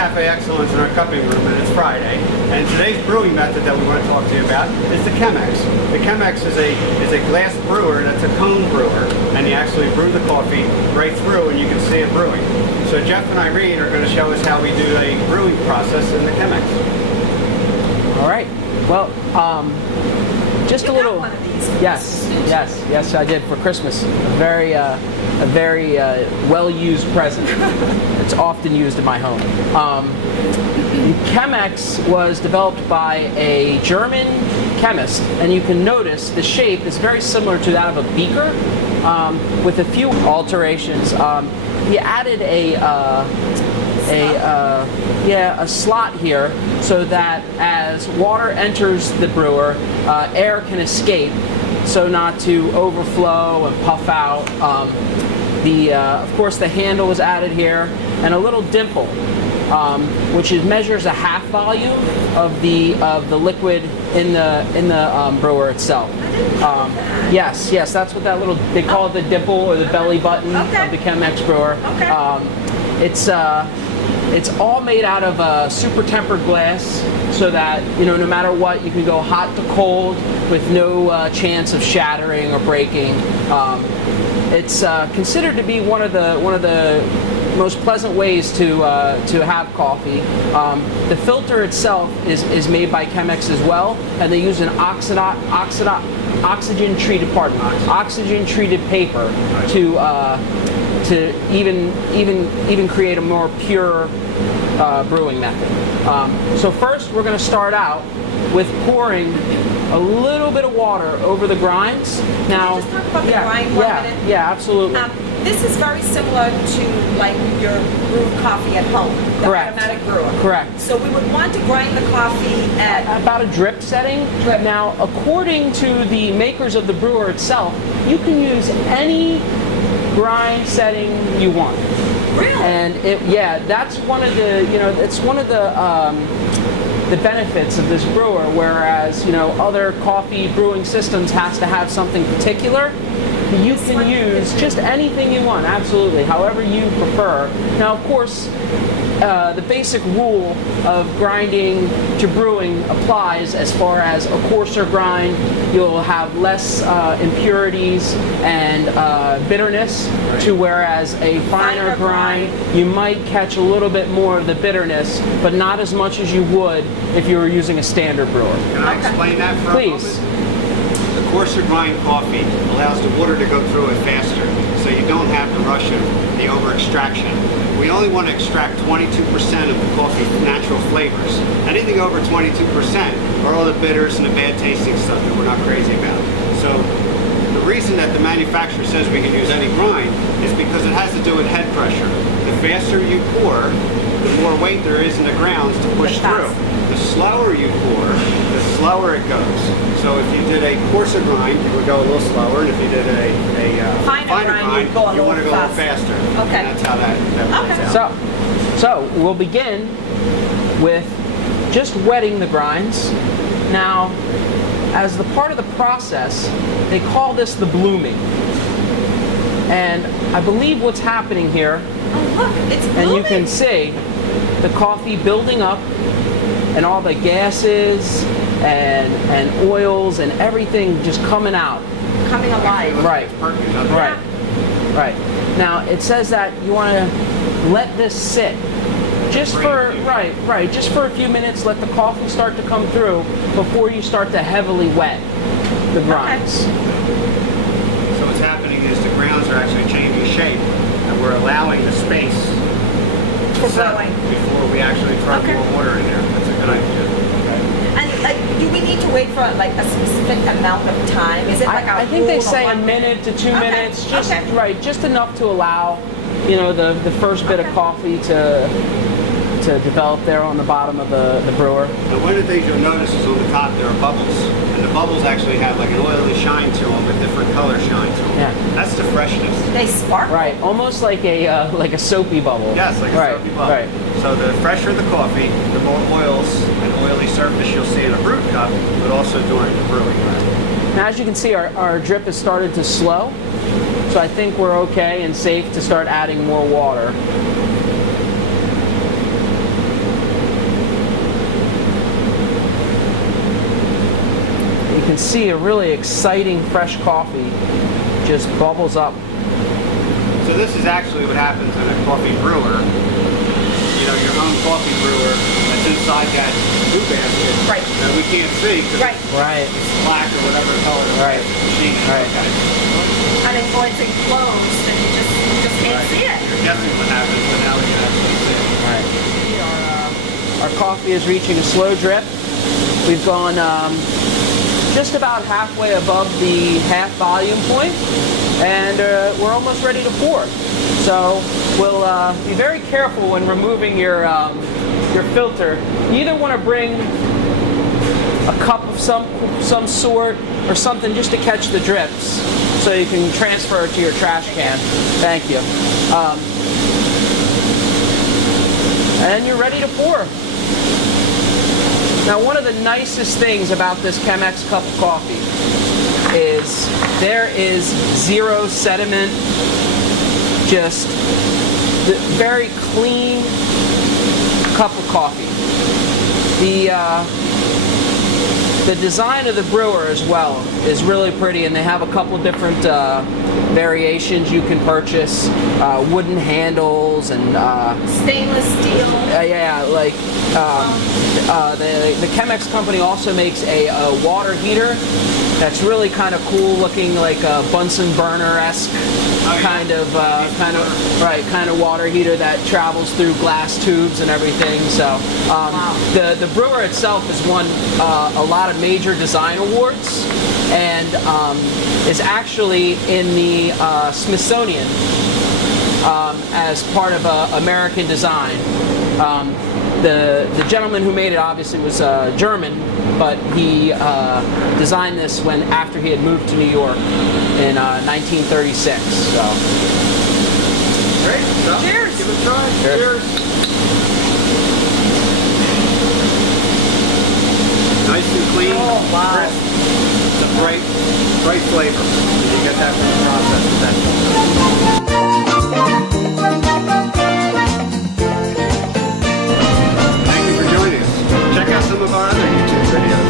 Cafe Excellence in our cupping room, and it's Friday. And today's brewing method that we want to talk to you about is the Chemex. The Chemex is a glass brewer that's a cone brewer, and you actually brew the coffee right through, and you can see it brewing. So Jeff and Irene are going to show us how we do a brewing process in the Chemex. All right. Well, just a little. One of these. Yes, I did for Christmas. A very well-used present. It's often used in my home. Chemex was developed by a German chemist, and you can notice the shape is very similar to that of a beaker, with a few alterations. He added a slot here so that as water enters the brewer, air can escape, so not to overflow and puff out. Of course, the handle was added here, and a little dimple, which measures a half volume of the liquid in the brewer itself. Yes, that's what that little, they call it the dimple or the belly button of the Chemex brewer. It's all made out of super tempered glass, so that no matter what, you can go hot to cold with no chance of shattering or breaking. It's considered to be one of the most pleasant ways to have coffee. The filter itself is made by Chemex as well, and they use an oxygen treated paper to even create a more pure brewing method. So first, we're going to start out with pouring a little bit of water over the grinds. Now, Can you just talk about the grind 1 minute? Yeah, absolutely. This is very similar to like your brewed coffee at home, the Correct. automatic brewer. Correct. So we would want to grind the coffee at About a drip setting. Now, according to the makers of the brewer itself, you can use any grind setting you want. Really? And that's one of the it's one of the benefits of this brewer. Whereas other coffee brewing systems has to have something particular, you can use just anything you want, absolutely, however you prefer. Now, of course, the basic rule of grinding to brewing applies as far as a coarser grind. You'll have less impurities and bitterness, to whereas a finer grind, you might catch a little bit more of the bitterness, but not as much as you would if you were using a standard brewer. Can I explain that for Please. a moment? The coarser grind coffee allows the water to go through it faster, so you don't have the rush of the over-extraction. We only want to extract 22% of the coffee's natural flavors. Anything over 22% are all the bitters and the bad tasting stuff that we're not crazy about. So the reason that the manufacturer says we can use any grind is because it has to do with head pressure. The faster you pour, the more weight there is in the grounds to push through. The slower you pour, the slower it goes. So if you did a coarser grind, you would go a little slower, and if you did a finer grind, you want to go a little faster. Okay. And that's how that works out. So we'll begin with just wetting the grinds. Now, as the part of the process, they call this the blooming. And I believe what's happening here, oh look, it's blooming. and you can see the coffee building up, and all the gases and oils and everything just coming out. Coming alive. Right. Perfect. Nothing. Right. Now it says that you want to let this sit just for just for a few minutes. Let the coffee start to come through before you start to heavily wet the grinds. So what's happening is the grounds are actually changing shape, and we're allowing the space to settle before we actually throw more water in there. That's a good idea. And do we need to wait for like a specific amount of time? Is it like I think they say a minute to 2 minutes, just enough to allow the first bit of coffee to develop there on the bottom of the brewer. Now, one of the things you'll notice is on the top there are bubbles, and the bubbles actually have like an oily shine to them, a different color shine to them. Yeah. That's the freshness. They sparkle. Right, almost like a soapy bubble. Yes, like a soapy bubble. Right. So the fresher the coffee, the more oils and oily surface you'll see in a brewed cup, but also during the brewing. Now, as you can see, our drip has started to slow, so I think we're okay and safe to start adding more water. can see a really exciting fresh coffee just bubbles up. So this is actually what happens in a coffee brewer. You know, your own coffee brewer that's inside that brew basket. Right. That we can't see because Right. Right. it's black or whatever color the Right. machine is. Right. Okay. And when it's enclosed, and you just can't Right. see it. You're guessing what happens, but now we can actually see it. Right. Our coffee is reaching a slow drip. We've gone just about halfway above the half volume point, and we're almost ready to pour. So we'll be very careful when removing your filter. You either want to bring a cup of some sort or something just to catch the drips, so you can transfer it to your trash can. Thank you. And you're ready to pour. Now, one of the nicest things about this Chemex cup of coffee is there is zero sediment, just the very clean cup of coffee. The design of the brewer as well is really pretty, and they have a couple different variations you can purchase, wooden handles and Stainless steel. yeah, like the Chemex company also makes a water heater that's really kind of cool looking, like a Bunsen burner-esque kind of water heater that travels through glass tubes and everything. So the brewer itself has won a lot of major design awards, and is actually in the Smithsonian as part of American design. The gentleman who made it obviously was German, but he designed this after he had moved to New York in 1936. So. Great. So, Cheers. Give it a try. Cheers. Nice and clean. Oh, wow. Crisp. It's a bright flavor. You get that from the process. Thank you for joining us. Check out some of our other YouTube videos.